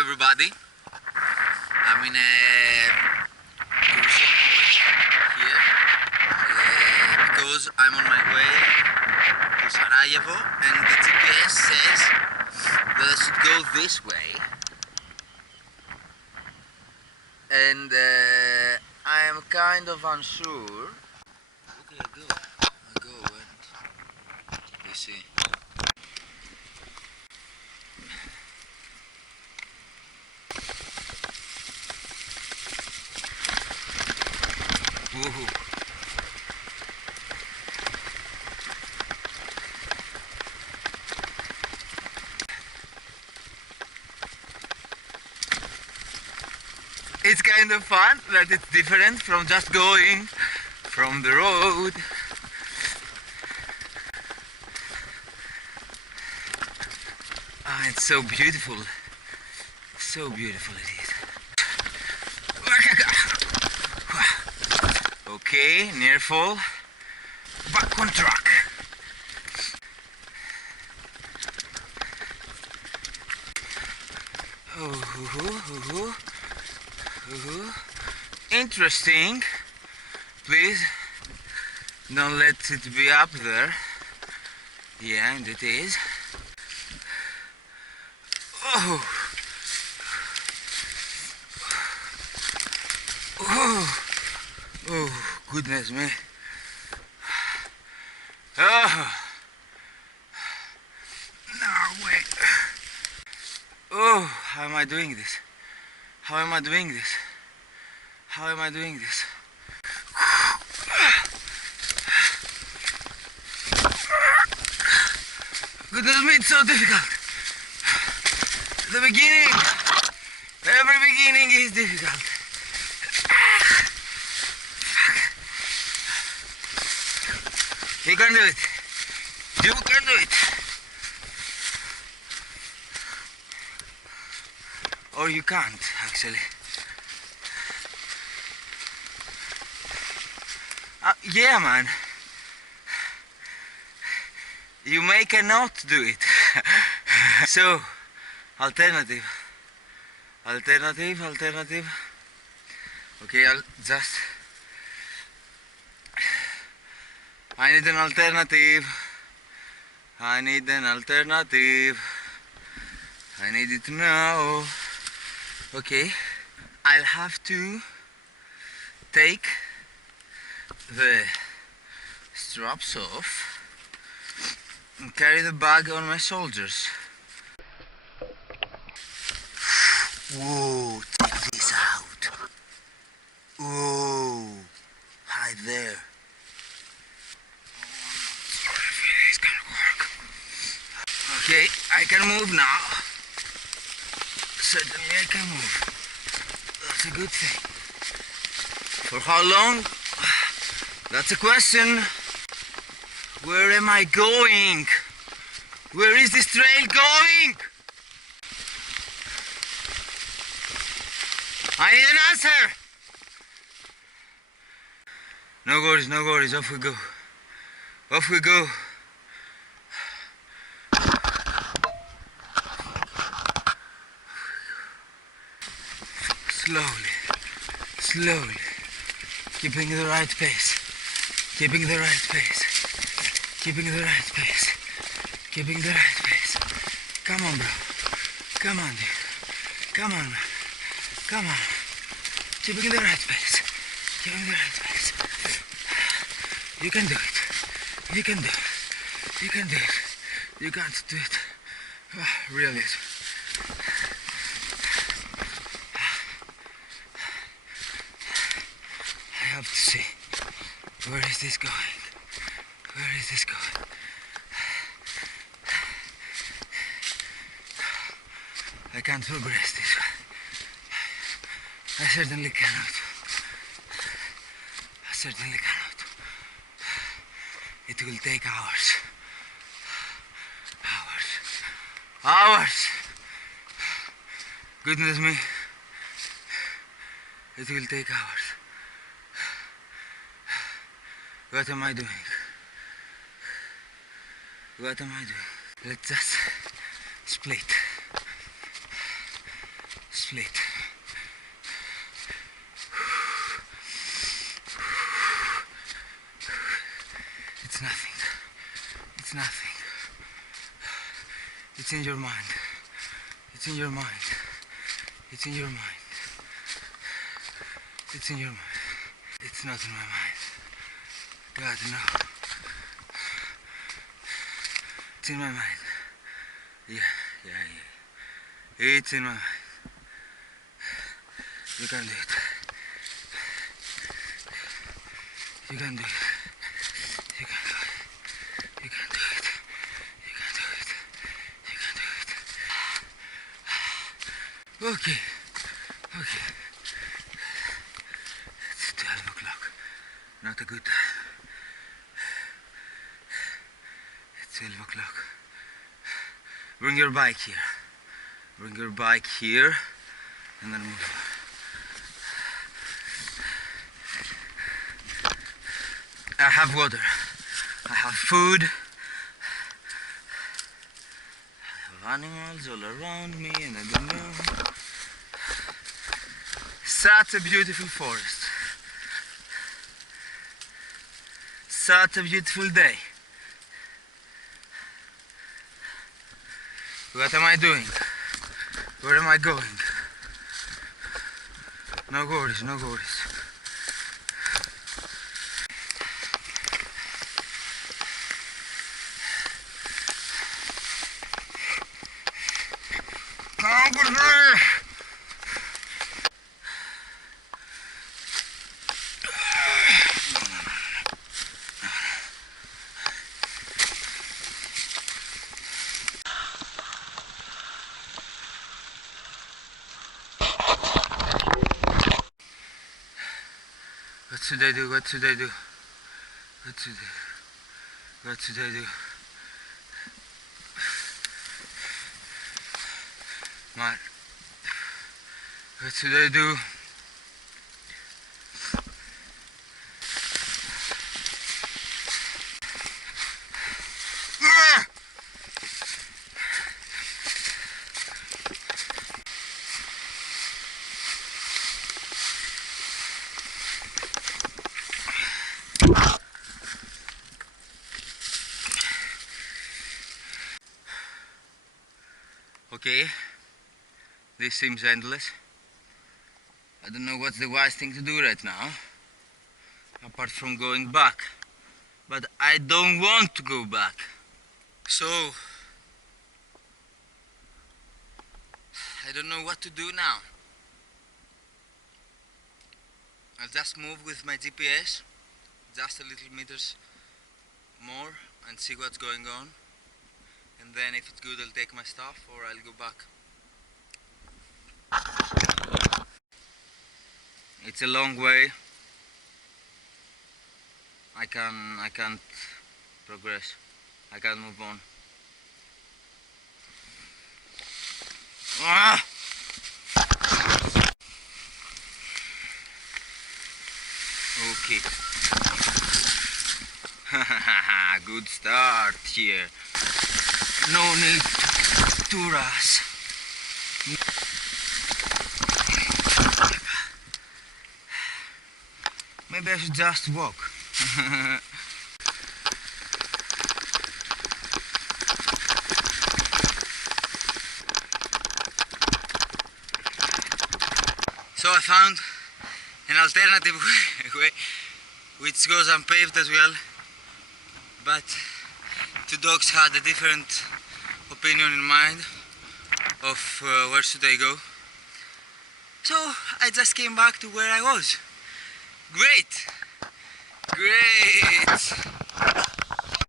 everybody. I'm in a tourism point here because I'm on my way to Sarajevo and the GPS says that I should go this way, and I am kind of unsure. Okay, I go and we see. Woohoo. It's kind of fun that it's different from just going from the road. Ah, it's so beautiful. So beautiful it is. Okay, near fall. Back on track. Interesting. Please don't let it be up there. Yeah, and it is. Oh. Oh, goodness me. Oh. No, wait. Oh, how am I doing this? How am I doing this? How am I doing this? Goodness me, it's so difficult. The beginning, every beginning is difficult. You can do it. You can do it. Or you can't, actually. Yeah, man. You may cannot do it. So, alternative. Okay, I'll just... I need an alternative. I need it now. Okay, I'll have to take the straps off and carry the bag on my shoulders. Whoa, check this out. Whoa, hi there. This can work. Okay, I can move now. Certainly I can move. That's a good thing. For how long? That's a question. Where am I going? Where is this trail going? I need an answer. No worries, off we go. Off we go. Slowly, keeping the right pace, keeping the right pace. Come on, bro. Come on, dude. Come on, man. Come on. Keeping the right pace. You can do it. You can't do it. Really. I have to see. Where is this going? I can't progress this way. I certainly cannot. It will take hours. Goodness me. It will take hours. What am I doing? Let's just split. fleet. It's nothing. It's nothing. It's in your mind. It's in your mind. It's in your mind. It's in your mind. It's not in my mind. God, no. It's in my mind. Yeah. It's in my mind. You can do it. You can do it. You can do it. You can do it. You can do it. You can do it. Okay. It's 12 o'clock. Not a good time. It's 12 o'clock. Bring your bike here. Bring your bike here and then move on. I have water. I have food. I have animals all around me and I don't know. Such a beautiful forest. Such a beautiful day. What am I doing? Where am I going? No worries, no worries. What should I do? What should I do? What should I do? What should I do? What? What should I do? Okay, this seems endless. I don't know what's the wise thing to do right now, apart from going back. But I don't want to go back. So, I don't know what to do now. I'll just move with my GPS, just a little meters more, and see what's going on. And then if it's good, I'll take my stuff or I'll go back. It's a long way. I can't progress. I can't move on. Ah! Okay. Good start here. No need to rush. Maybe I should just walk. So I found an alternative way which goes unpaved as well, but two dogs had a different opinion in mind of where should I go. So I just came back to where I was. Great!